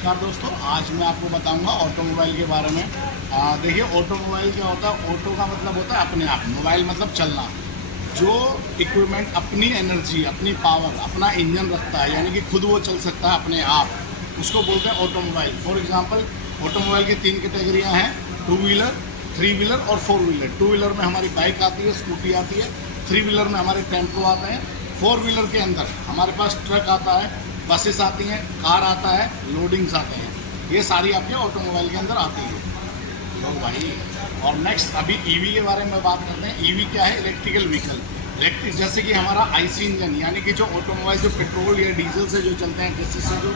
नमस्कार दोस्तों, आज मैं आपको बताऊंगा ऑटोमोबाइल के बारे में। देखिए, ऑटोमोबाइल क्या होता है। ऑटो का मतलब होता है अपने आप, मोबाइल मतलब चलना। जो इक्विपमेंट अपनी एनर्जी, अपनी पावर, अपना इंजन रखता है, यानी कि खुद वो चल सकता है अपने आप, उसको बोलते हैं ऑटोमोबाइल। फॉर एग्जांपल, ऑटोमोबाइल की 3 कैटेगरियाँ हैं: 2 व्हीलर, 3 व्हीलर और 4 व्हीलर। 2 व्हीलर में हमारी बाइक आती है, स्कूटी आती है। 3 व्हीलर में हमारे टेम्पो आते हैं। 4 व्हीलर के अंदर हमारे पास ट्रक आता है, बसेस आती हैं, कार आता है, लोडिंग्स आते हैं। ये सारी आपके ऑटोमोबाइल के अंदर आती है तो भाई। और नेक्स्ट अभी ईवी के बारे में बात करते हैं। ईवी क्या है? Electrical vehicle. इलेक्ट्रिक जैसे कि हमारा आईसी इंजन, यानी कि जो ऑटोमोबाइल जो पेट्रोल या डीजल से जो चलते हैं, जिससे जो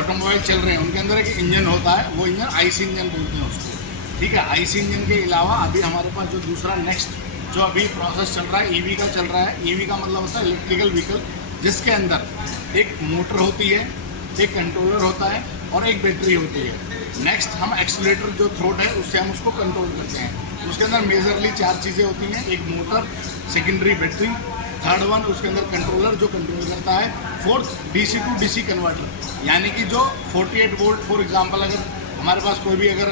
ऑटोमोबाइल चल रहे हैं, उनके अंदर एक इंजन होता है, वो इंजन आईसी इंजन बोलते हैं उसको। ठीक है। आईसी इंजन के अलावा अभी हमारे पास जो दूसरा नेक्स्ट जो अभी प्रोसेस चल रहा है, ईवी का चल रहा है। ईवी का मतलब होता है इलेक्ट्रिकल व्हीकल, जिसके अंदर एक मोटर होती है, एक कंट्रोलर होता है और एक बैटरी होती है। नेक्स्ट हम एक्सीलरेटर जो थ्रोट है, उससे हम उसको कंट्रोल करते हैं। उसके अंदर मेजरली 4 चीज़ें होती हैं: एक motor, secondary battery, third one उसके अंदर कंट्रोलर जो कंट्रोल करता है, fourth DC to DC converter, यानी कि जो 48 वोल्ट, फॉर एग्जांपल अगर हमारे पास कोई भी अगर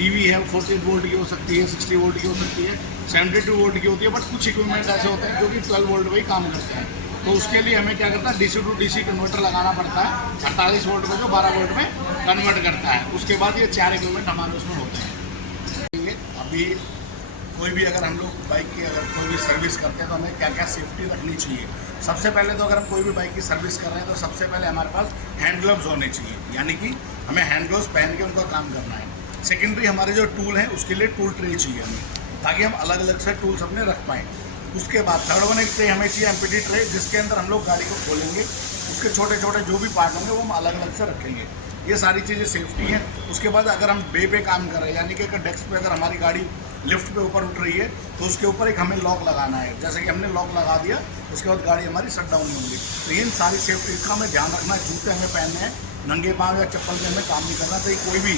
ईवी है, 48 वोल्ट की हो सकती है, 60 वोल्ट की हो सकती है, 72 वोल्ट की होती है। बट कुछ इक्विपमेंट ऐसे होते हैं जो कि 12 वोल्ट में ही काम करते हैं। तो उसके लिए हमें क्या करता है, डीसी टू डीसी कन्वर्टर लगाना पड़ता है। 48 वोल्ट को जो 12 वोल्ट में कन्वर्ट करता है। उसके बाद ये 4 इक्विपमेंट हमारे उसमें होते हैं। अभी कोई भी अगर हम लोग बाइक की अगर कोई भी सर्विस करते हैं तो हमें क्या क्या सेफ्टी रखनी चाहिए। सबसे पहले तो अगर हम कोई भी बाइक की सर्विस कर रहे हैं तो सबसे पहले हमारे पास हैंड ग्लव्स होने चाहिए, यानी कि हमें हैंड ग्लव्स पहन के उनका काम करना है। सेकेंडरी हमारे जो टूल हैं उसके लिए टूल ट्रे चाहिए हमें, ताकि हम अलग अलग से टूल्स अपने रख पाएँ। उसके बाद थर्ड वन एक ट्रे हमें चाहिए, एम्प्टी ट्रे, जिसके अंदर हम लोग गाड़ी को खोलेंगे, उसके छोटे छोटे जो भी पार्ट होंगे वो हम अलग अलग से रखेंगे। ये सारी चीज़ें सेफ्टी हैं। उसके बाद अगर हम बे पे काम कर रहे हैं, यानी कि अगर डेस्क पे अगर हमारी गाड़ी लिफ्ट पे ऊपर उठ रही है तो उसके ऊपर एक हमें लॉक लगाना है। जैसे कि हमने लॉक लगा दिया, उसके बाद गाड़ी हमारी शट डाउन होगी। तो इन सारी सेफ्टी का हमें ध्यान रखना है। जूते हमें पहनने हैं, नंगे पाँव या चप्पल से हमें काम नहीं करना चाहिए। कोई भी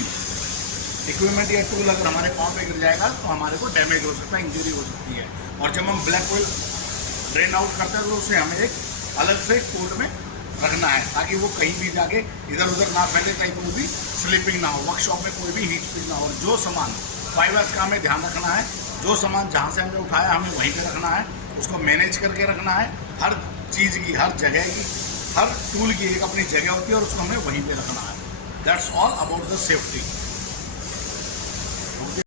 इक्विपमेंट या टूल अगर हमारे पाँव पे गिर जाएगा तो हमारे को डैमेज हो सकता है, इंजरी हो सकती है। और जब हम ब्लैक ऑयल ड्रेन आउट करते हैं तो उसे हमें एक अलग से कोड में रखना है, ताकि वो कहीं भी जाके इधर उधर ना फैले, कहीं कोई भी स्लिपिंग ना हो, वर्कशॉप में कोई भी हीट स्पीड ना हो। जो सामान 5S का हमें ध्यान रखना है। जो सामान जहाँ से हमने उठाया हमें वहीं पे रखना है, उसको मैनेज करके रखना है। हर चीज़ की, हर जगह की, हर टूल की एक अपनी जगह होती है और उसको हमें वहीं पे रखना है। That's all about the safety.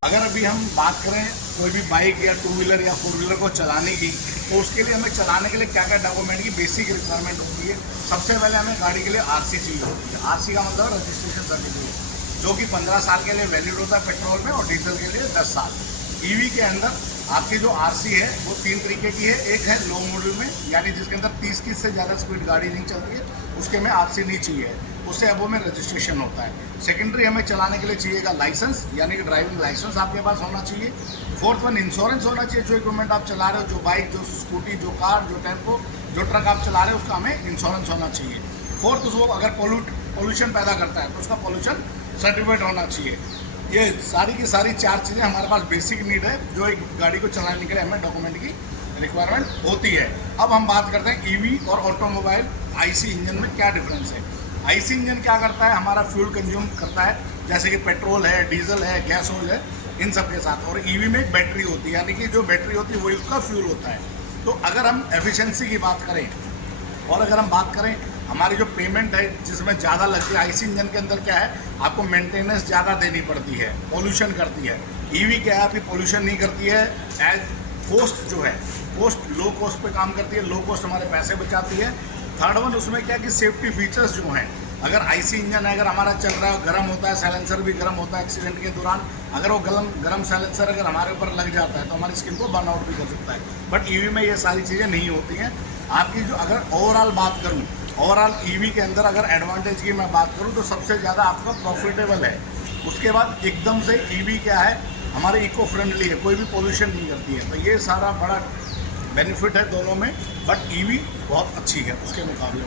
अगर अभी हम बात करें कोई भी बाइक या 2 व्हीलर या 4 व्हीलर को चलाने की, तो उसके लिए हमें चलाने के लिए क्या क्या डॉक्यूमेंट की बेसिक रिक्वायरमेंट होती है। सबसे पहले हमें गाड़ी के लिए आरसी चाहिए होती है। आरसी का मतलब रजिस्ट्रेशन सर्टिफिकेट, जो कि 15 साल के लिए वैलिड होता है पेट्रोल में, और डीजल के लिए 10 साल। ईवी के अंदर आपकी जो आरसी है वो 3 तरीके की है। एक है लो मॉडल में, यानी जिसके अंदर 30 की से ज़्यादा स्पीड गाड़ी नहीं चलती है, उसके में आरसी नहीं चाहिए, उससे अबो में रजिस्ट्रेशन होता है। सेकेंडरी हमें चलाने के लिए चाहिएगा लाइसेंस, यानी कि ड्राइविंग लाइसेंस आपके पास होना चाहिए। फोर्थ वन इंश्योरेंस होना चाहिए। जो इक्विपमेंट आप चला रहे हो, जो बाइक, जो स्कूटी, जो कार, जो टेम्पो, जो ट्रक आप चला रहे हो, उसका हमें इंश्योरेंस होना चाहिए। फोर्थ, उसको अगर पोल्यूशन पैदा करता है तो उसका पोल्यूशन सर्टिफिकेट होना चाहिए। ये सारी की सारी 4 चीज़ें हमारे पास बेसिक नीड है, जो एक गाड़ी को चलाने के लिए हमें डॉक्यूमेंट की रिक्वायरमेंट होती है। अब हम बात करते हैं ईवी और ऑटोमोबाइल आईसी इंजन में क्या डिफरेंस है। आईसी इंजन क्या करता है, हमारा फ्यूल कंज्यूम करता है, जैसे कि पेट्रोल है, डीजल है, गैस होज है, इन सब के साथ। और ईवी में एक बैटरी होती है, यानी कि जो बैटरी होती है वही उसका फ्यूल होता है। तो अगर हम एफिशिएंसी की बात करें और अगर हम बात करें हमारी जो पेमेंट है जिसमें ज़्यादा लगती है, आईसी इंजन के अंदर क्या है, आपको मेंटेनेंस ज़्यादा देनी पड़ती है, पोल्यूशन करती है। ईवी क्या है, आपकी पोल्यूशन नहीं करती है। एज कॉस्ट जो है, कॉस्ट लो कॉस्ट पे काम करती है, लो कॉस्ट हमारे पैसे बचाती है। थर्ड वन उसमें क्या है कि सेफ्टी फीचर्स जो हैं, अगर आईसी इंजन है, अगर हमारा चल रहा है, गर्म होता है, साइलेंसर भी गर्म होता है एक्सीडेंट के दौरान, अगर वो गर्म साइलेंसर अगर हमारे ऊपर लग जाता है तो हमारी स्किन को बर्न आउट भी कर सकता है। बट ईवी में ये सारी चीज़ें नहीं होती हैं। आपकी जो अगर ओवरऑल बात करूँ, ओवरऑल ईवी के अंदर अगर एडवांटेज की मैं बात करूँ तो सबसे ज़्यादा आपका प्रॉफिटेबल है। उसके बाद एकदम से ईवी क्या है, हमारे इको फ्रेंडली है, कोई भी पोल्यूशन नहीं करती है। तो ये सारा बड़ा बेनिफिट है दोनों में, बट ईवी बहुत अच्छी है उसके मुकाबले।